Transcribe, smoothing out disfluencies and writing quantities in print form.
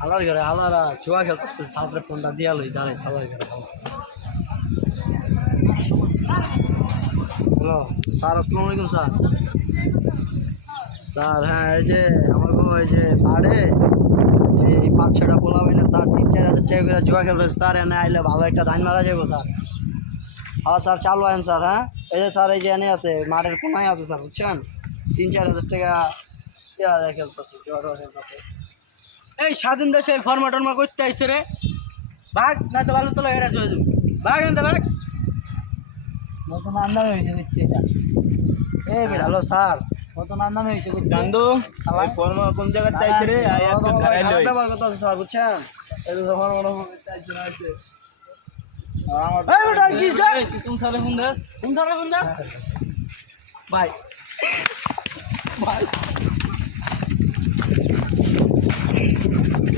হালার ঘরে হালারা জুয়া খেলতেছে সালরে ফোনটা দিয়া লই দাঁড়াই সালার ঘরে হ্যালো স্যার আসসালামু আলাইকুম স্যার স্যার হ্যাঁ এই যে আমাকে ওই যে পাড়ে এই 5-6টা পোলা হয় না স্যার 3-4 হাজার টাকা করে জুয়া খেলতেছে স্যার এনে আইলে ভালো একটা ধান মারা যাবো স্যার হ্যাঁ স্যার চালু আইন স্যার হ্যাঁ এই যে স্যার এই যে এনে আছে মাঠের কোনায় আছে স্যার বুঝছেন 3-4 হাজার টাকা খেলতেছে জুয়া খেলতেছে এই স্বাধীন দেশে ফর্মা টর্মা করতে আইসে রে ভাগ না তো ভালো তোলা এরা চলে যাবে ভাগ আনতে ভাগ নতুন আন্দামি হয়েছে দেখতে এটা এই বেটা হ্যালো স্যার নতুন আন্দামি হয়েছে দেখতে গান্ধু এই ফর্মা কোন জায়গাতে আইছে রে আই একজন ধরাই লই ব্যাপার কথা আছে স্যার বুঝছেন এই যে যখন মনে আইছে না আইছে এই বেটা কি স্যার কোন সালে ফোন দাস কোন ধরনের কোন যা ভাই ভাই